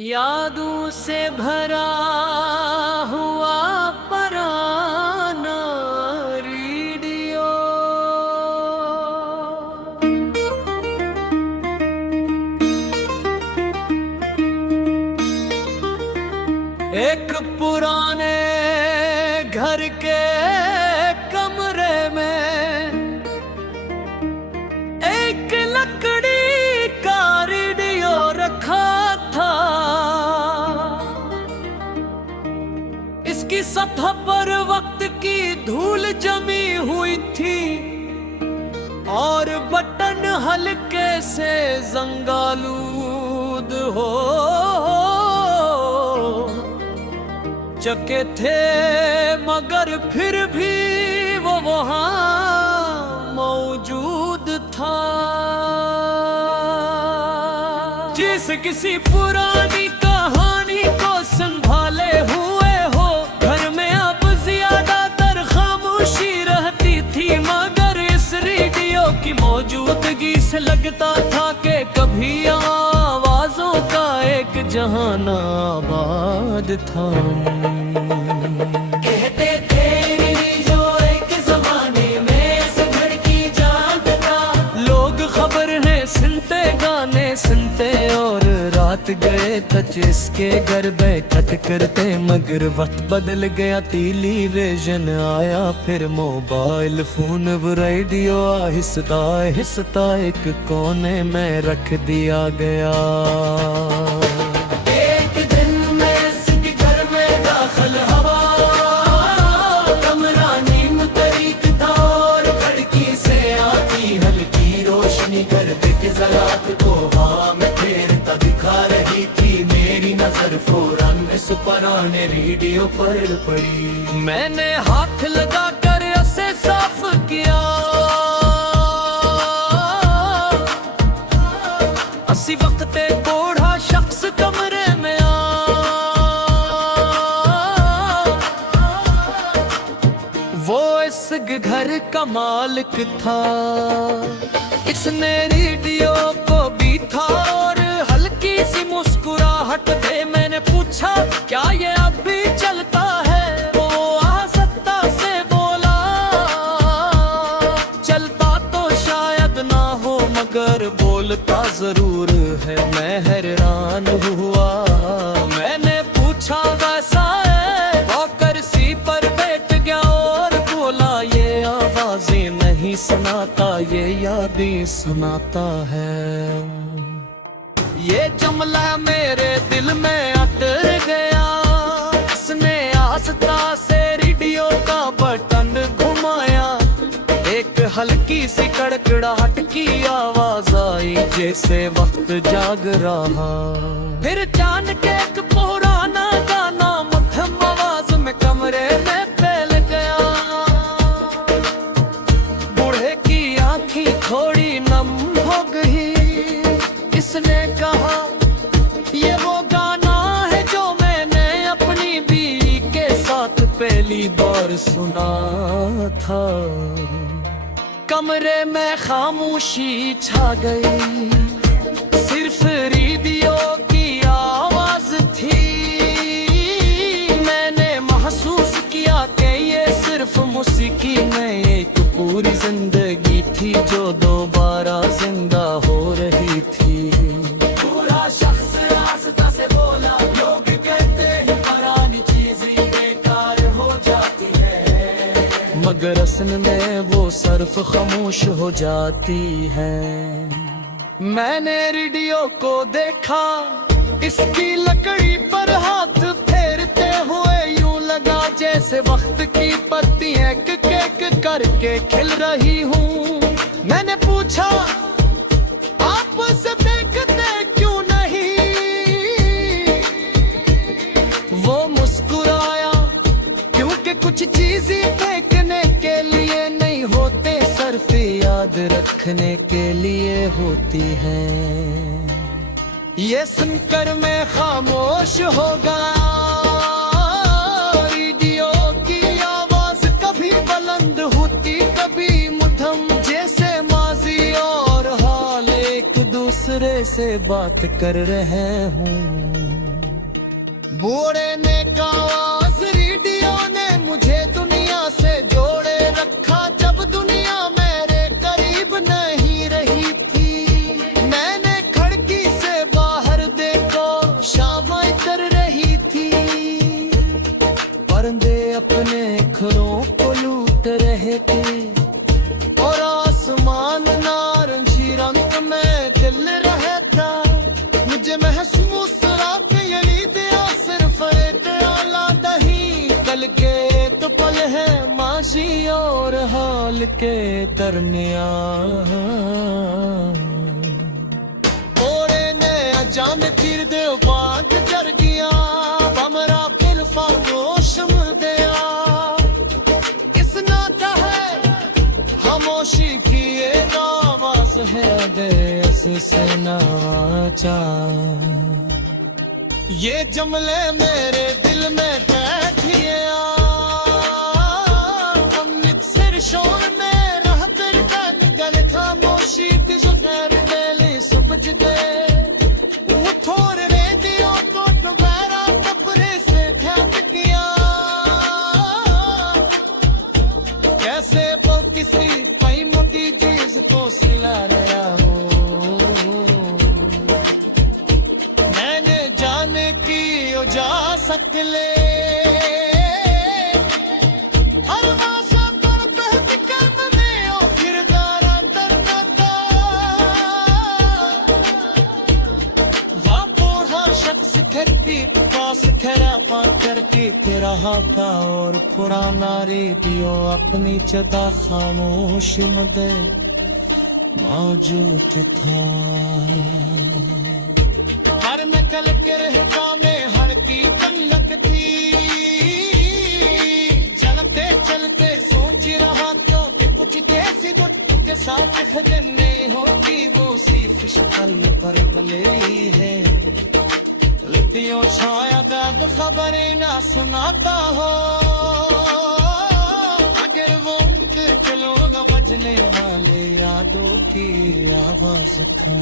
यादों से भरा हुआ पराना रेडियो। एक पुराने घर के कमरे में एक लकड़ी का रेडियो रखा था। इसकी सतह पर वक्त की धूल जमी हुई थी और बटन हल्के से जंगालूद हो चके थे, मगर फिर भी वो वहां मौजूद था। जिस किसी पुरानी कहानी को संभाले हुए हो, घर में अब ज्यादातर खामोशी रहती थी, मगर इस रेडियो की मौजूदगी से लगता था कि कभी आवाजों का एक जहान आबाद था। कहते थे जो एक जमाने में ऐसे धड़की जान था, लोग खबर है सुनते, गाने सुनते और रात गए सच इसके घर बैठक करते। मगर वक्त बदल गया, टेलीविजन आया, फिर mobile phone, radio Aahista Aahista एक कोने में रख दिया गया। एक दिन में इसके घर में दाखिल हवा, कमरा नीम तरीक था और खिड़की से आती हल्की रोशनी गर्द के ज़रात को हवा में फेरता दिखा रही थी। मेरी नजर फौरन इस पुराने रेडियो पर पड़ी। मैंने हाथ लगा कर उसे साफ किया। उसी वक्त एक बूढ़ा शख्स कमरे में वो इस घर का मालिक था। इसने रेडियो को भी था और हल्की सी मुस्कुराहट दे मैंने पूछा, क्या ये अब भी चलता है? वो आसक्ता से बोला, चलता तो शायद ना हो मगर बोलता जरूर है। मैं हैरान हुआ, मैंने पूछा वैसा है? वो कुर्सी पर बैठ गया और बोला, ये आवाजें नहीं सुनाता, ये यादें सुनाता है। ये जुमला मेरे दिल में अतर गया। इसने आस्था से रेडियो का बटन घुमाया, एक हल्की सी कड़कड़ाहट की आवाज आई जैसे वक्त जाग रहा। फिर चांद के एक पुराना गाना मध्यम आवाज में कमरे में फैल गया। बूढ़े की आंखें थोड़ी नम हो गई। इसने कहा, ये वो गाना है जो मैंने अपनी बीवी के साथ पहली बार सुना था। कमरे में खामोशी छा गई, सिर्फ रेडियो की आवाज थी। मैंने महसूस किया कि ये सिर्फ मौसीकी नहीं, एक पूरी जिंदगी थी जो दोबारा जिंदा हो रही थी। पूरा शख्स आस्था से बोला, लोग कहते हैं पुरानी चीजें बेकार हो जाती है, मगर असल में वो सिर्फ खामोश हो जाती है। मैंने रेडियो को देखा, इसकी लकड़ी पर हाथ फेरते हुए यूं लगा जैसे वक्त की पत्तियां एक एक करके खिल रही हूँ। मैंने पूछा, आप से देखते क्यों नहीं? वो मुस्कुराया, क्योंकि कुछ चीजें देखने के लिए नहीं होते, सिर्फ याद रखने के लिए होती हैं। ये सुनकर मैं खामोश हो गया। रेडियो की आवाज कभी बुलंद होती, कभी मध्यम, जैसे माजी और हाल एक दूसरे से बात कर रहे हूँ। बूढ़े ने कहा रेडियो ने मुझे दुनिया से जोड़े रखा, जब दुनिया मेरे करीब नहीं रही थी। मैंने खिड़की से बाहर देखो, शाम कर रही थी। परिंदे अपने घरों को लूट रहे थे और आसमान नारंगी रंग में खिल रहा था। मुझे महसूस रात यही दिया सिर्फ एक आला दही, कल के एक पल है माजी और हाल के दरमियान। ओरे ने अजान फिर दे बात जर गया, बमरा फिर फागोश मुर्दिया। किस नाता है खामोशी की ये आवाज है देश से नाचा। ये जमले मेरे दिल में बैठिए अमृतसर शोर में रह कर निकल खामोशी की जो गैर मेले सुबज गए। वो थोड़े रेडियो तो दोबारा कपड़े से ध्यान किया, कैसे वो किसी पई मोटी चीज को सिला रहा हो। मैंने जाने की ओ जा सकले करके रहा था और पुराना रेडियो अपनी जगह खामोश मदे मौजूद था। हर नकल के रहका में हर की तलक थी, चलते चलते सोच रहा तो कि कुछ कैसी दुख के साथ खदने होगी, वो सिर्फ शक्ल पर भले ही है। लिपियों शायद अब खबरें ना सुनाता हो, अगर वो उनके लोग बजने वाले यादों की आवाज था।